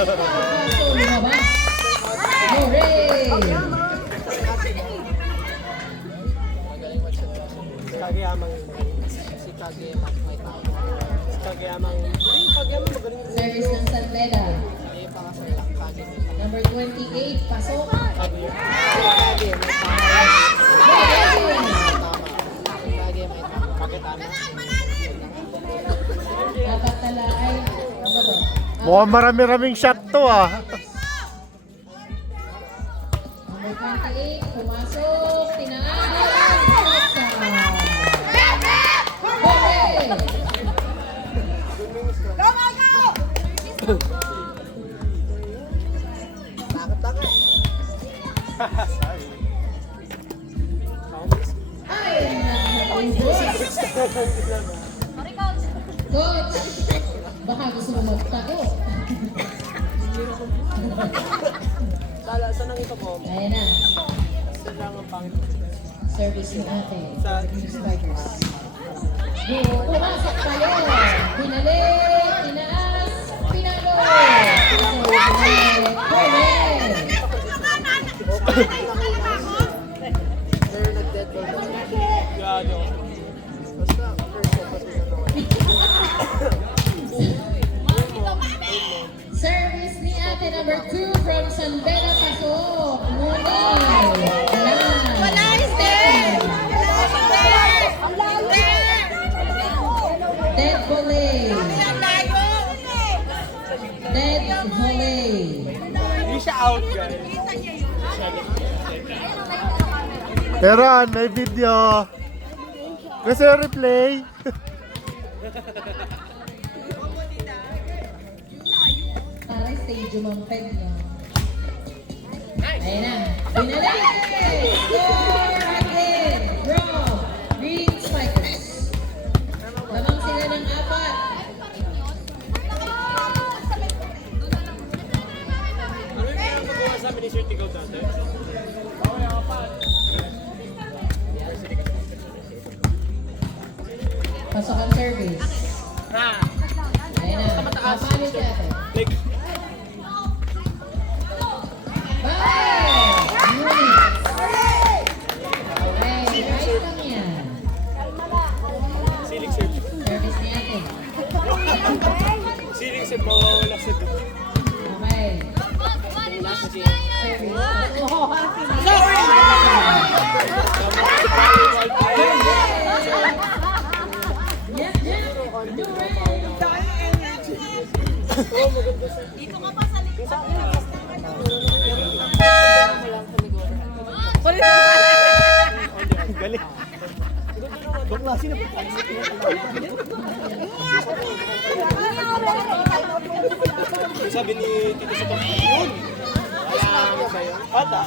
lumabas. Hooray! Kageyamang si Kageyamang may tao. Si Kageyamang magaling. Service ng San Beda. Hindi pa kasi lang Kageyamang. Number 28, pasok. Kageyamang Dapat tala ay, ano ba? Mukhang marami-raming shot to ah. Number 28, pumasok, tinaan, Coach, baka gusto mo magtako. Saan ang ito mo? Ayan na, Saan lang ang pangit? service yung natin. Sa Pumasok tayo. Pinalik, tinaas, pinalo. pero nag-dead ball na. Gado. Basta first shot kasi na naman. Service ni ate number 2 from San Beda, pasok. Munay. Wala is there. Dead volley. Dead volley. Hindi siya out, guys. Pero may video. Kasi replay. Parang stadium ang peg niya. Ayan na. Pinalik! Score again! Draw! Green Spikers. Lamang sila ng 4. Ano yung ginagawa sa amin ni Sir Tigaw dati? Pasok ang service. Ayan na. Papalo si ate. Like, Bye! Unit. Okay, right lang yan. ceiling serve. Service ni ate. Ceiling serve, mawawala sa dito. Okay. Service. Yes, yes. Dito ka pa sa likod. Galing. Ibang klase na po. Sabi ni Tito sa yun. Wala ba yun? Bata.